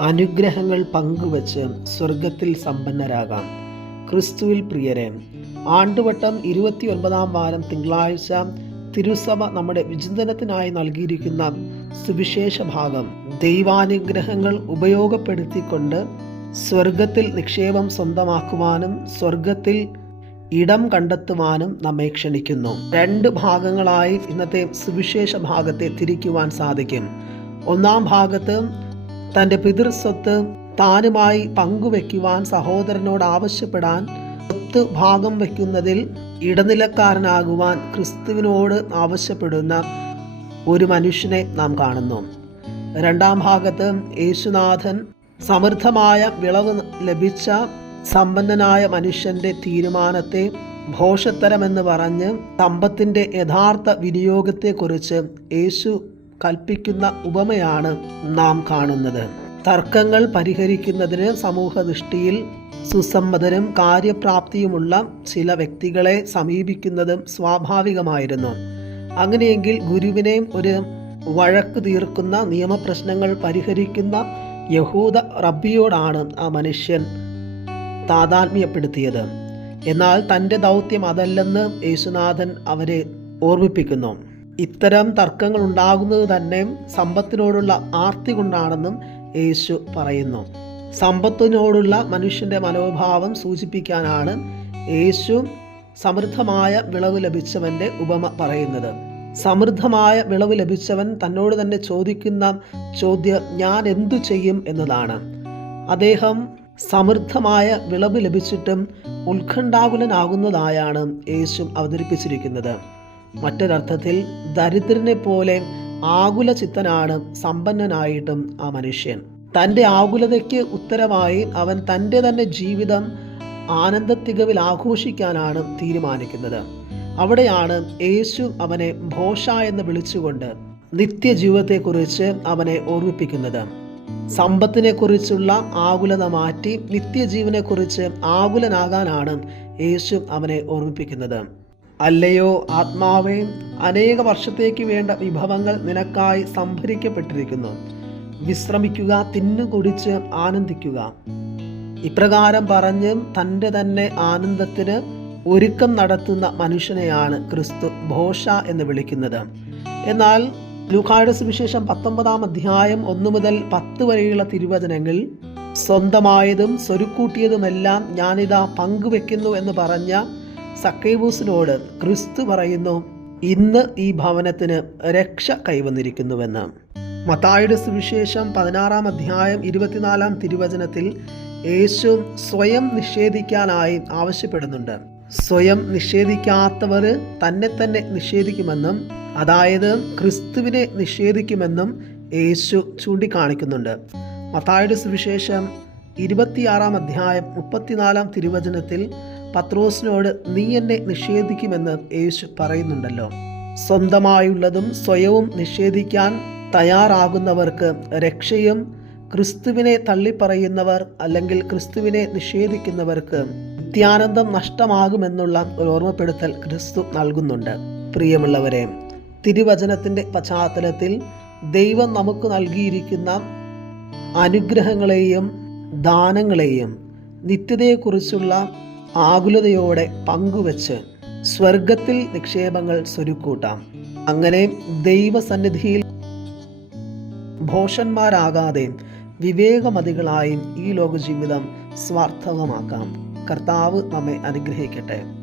അനുഗ്രഹങ്ങൾ പങ്കുവച്ച് സ്വർഗത്തിൽ സമ്പന്നരാകാം. ക്രിസ്തുവിൽ പ്രിയരെ ആണ്ടുവട്ടം ഇരുപത്തി ഒൻപതാം വാരം തിങ്കളാഴ്ച തിരുസഭ നമ്മുടെ വിചിന്തനത്തിനായി നൽകിയിരിക്കുന്ന സുവിശേഷ ഭാഗം. ദൈവാനുഗ്രഹങ്ങൾ ഉപയോഗപ്പെടുത്തിക്കൊണ്ട് സ്വർഗത്തിൽ നിക്ഷേപം സ്വന്തമാക്കുവാനും സ്വർഗത്തിൽ ഇടം കണ്ടെത്തുവാനും നമ്മെ ക്ഷണിക്കുന്നു. രണ്ട് ഭാഗങ്ങളായി ഇന്നത്തെ സുവിശേഷ ഭാഗത്തെ തിരിക്കുവാൻ സാധിക്കും. ഒന്നാം ഭാഗത്ത് തന്റെ പിതൃസ്വത്ത് താനുമായി പങ്കുവെക്കുവാൻ സഹോദരനോട് ആവശ്യപ്പെടാൻ സ്വത്ത് ഭാഗം വയ്ക്കുന്നതിൽ ഇടനിലക്കാരനാകുവാൻ ക്രിസ്തുവിനോട് ആവശ്യപ്പെടുന്ന ഒരു മനുഷ്യനെ നാം കാണുന്നു. രണ്ടാം ഭാഗത്ത് യേശുനാഥൻ സമൃദ്ധമായ വിളവ് ലഭിച്ച സമ്പന്നനായ മനുഷ്യന്റെ തീരുമാനത്തെ ഭോഷത്തരമെന്ന് പറഞ്ഞ് സമ്പത്തിന്റെ യഥാർത്ഥ വിനിയോഗത്തെക്കുറിച്ച് യേശു കൽപ്പിക്കുന്ന ഉപമയാണ് നാം കാണുന്നത്. തർക്കങ്ങൾ പരിഹരിക്കുന്നതിന് സമൂഹ ദൃഷ്ടിയിൽ സുസമ്മതനും കാര്യപ്രാപ്തിയുമുള്ള ചില വ്യക്തികളെ സമീപിക്കുന്നതും സ്വാഭാവികമായിരുന്നു. അങ്ങനെയെങ്കിൽ ഗുരുവിനെ ഒരു വഴക്ക് തീർക്കുന്ന നിയമപ്രശ്നങ്ങൾ പരിഹരിക്കുന്ന യഹൂദ റബ്ബിയോടാണ് ആ മനുഷ്യൻ താതാത്മ്യപ്പെടുത്തിയത്. എന്നാൽ തന്റെ ദൗത്യം അതല്ലെന്ന് യേശുനാഥൻ അവരെ ഓർമ്മിപ്പിക്കുന്നു. ഇത്തരം തർക്കങ്ങൾ ഉണ്ടാകുന്നത് തന്നെ സമ്പത്തിനോടുള്ള ആർത്തി കൊണ്ടാണെന്നും യേശു പറയുന്നു. സമ്പത്തിനോടുള്ള മനുഷ്യന്റെ മനോഭാവം സൂചിപ്പിക്കാനാണ് യേശു സമൃദ്ധമായ വിളവ് ലഭിച്ചവന്റെ ഉപമ പറയുന്നത്. സമൃദ്ധമായ വിളവ് ലഭിച്ചവൻ തന്നോട് തന്നെ ചോദിക്കുന്ന ചോദ്യം ഞാൻ എന്തു ചെയ്യും? എന്നതാണ്. അദ്ദേഹം സമൃദ്ധമായ വിളവ് ലഭിച്ചിട്ടും ഉത്കണ്ഠാകുലനാകുന്നതായാണ് യേശു അവതരിപ്പിച്ചിരിക്കുന്നത്. മറ്റൊരർത്ഥത്തിൽ ദരിദ്രനെ പോലെ ആകുല ചിത്തനാണ് സമ്പന്നനായിട്ടും ആ മനുഷ്യൻ. തന്റെ ആകുലതയ്ക്ക് ഉത്തരമായി അവൻ തന്റെ തന്നെ ജീവിതം ആനന്ദത്തികവിൽ ആഘോഷിക്കാനാണ് തീരുമാനിക്കുന്നത്. അവിടെയാണ് യേശു അവനെ ഭോഷ എന്ന് വിളിച്ചുകൊണ്ട് നിത്യജീവിതത്തെക്കുറിച്ച് അവനെ ഓർമ്മിപ്പിക്കുന്നത്. സമ്പത്തിനെക്കുറിച്ചുള്ള ആകുലത മാറ്റി നിത്യജീവനെക്കുറിച്ച് ആകുലനാകാനാണ് യേശു അവനെ ഓർമ്മിപ്പിക്കുന്നത്. അല്ലയോ ആത്മാവേ അനേക വർഷത്തേക്ക് വേണ്ട വിഭവങ്ങൾ നിനക്കായി സംഭരിക്കപ്പെട്ടിരിക്കുന്നു. വിശ്രമിക്കുക തിന്നു കുടിച്ച് ആനന്ദിക്കുക. ഇപ്രകാരം പറഞ്ഞ് തന്റെ തന്നെ ആനന്ദത്തിന് ഒരുക്കം നടത്തുന്ന മനുഷ്യനെയാണ് ക്രിസ്തു ഭോഷ എന്ന് വിളിക്കുന്നത്. എന്നാൽ ലൂക്കായുടെ സുവിശേഷം പത്തൊമ്പതാം അധ്യായം ഒന്ന് മുതൽ പത്ത് വരെയുള്ള തിരുവചനങ്ങൾ സ്വന്തമായതും സ്വരുക്കൂട്ടിയതുമെല്ലാം ഞാനിതാ പങ്കുവെക്കുന്നു എന്ന് പറഞ്ഞ സക്കൈബൂസിനോട് ക്രിസ്തു പറയുന്നു ഇന്ന് ഈ ഭവനത്തിന് രക്ഷ കൈവന്നിരിക്കുന്നുവെന്ന്. മത്തായുടെ സുവിശേഷം പതിനാറാം അധ്യായം ഇരുപത്തിനാലാം തിരുവചനത്തിൽ യേശു സ്വയം നിഷേധിക്കാനായി ആവശ്യപ്പെടുന്നുണ്ട്. സ്വയം നിഷേധിക്കാത്തവർ തന്നെ തന്നെ നിഷേധിക്കുമെന്നും അതായത് ക്രിസ്തുവിനെ നിഷേധിക്കുമെന്നും യേശു ചൂണ്ടിക്കാണിക്കുന്നുണ്ട്. മത്തായുടെ സുവിശേഷം ഇരുപത്തിയാറാം അധ്യായം മുപ്പത്തിനാലാം തിരുവചനത്തിൽ പത്രോസിനോട് നീ എന്നെ നിഷേധിക്കുമെന്ന് യേശു പറയുന്നുണ്ടല്ലോ. സ്വന്തമായുള്ളതും സ്വയവും നിഷേധിക്കാൻ തയ്യാറാകുന്നവർക്ക് രക്ഷയും ക്രിസ്തുവിനെ തള്ളിപ്പറയുന്നവർ അല്ലെങ്കിൽ ക്രിസ്തുവിനെ നിഷേധിക്കുന്നവർക്ക് നിത്യാനന്ദം നഷ്ടമാകുമെന്നുള്ള ഒരു ഓർമ്മപ്പെടുത്തൽ ക്രിസ്തു നൽകുന്നുണ്ട്. പ്രിയമുള്ളവരെ തിരുവചനത്തിന്റെ പശ്ചാത്തലത്തിൽ ദൈവം നമുക്ക് നൽകിയിരിക്കുന്ന അനുഗ്രഹങ്ങളെയും ദാനങ്ങളെയും നിത്യതയെക്കുറിച്ചുള്ള ആകുലതയോടെ പങ്കുവച്ച് സ്വർഗത്തിൽ നിക്ഷേപങ്ങൾ സ്വരുക്കൂട്ടാം. അങ്ങനെ ദൈവസന്നിധിയിൽ ഭോഷന്മാരാകാതെ വിവേകമതികളായും ഈ ലോകജീവിതം സ്വാർത്ഥകമാക്കാം കർത്താവ് നമ്മെ അനുഗ്രഹിക്കട്ടെ.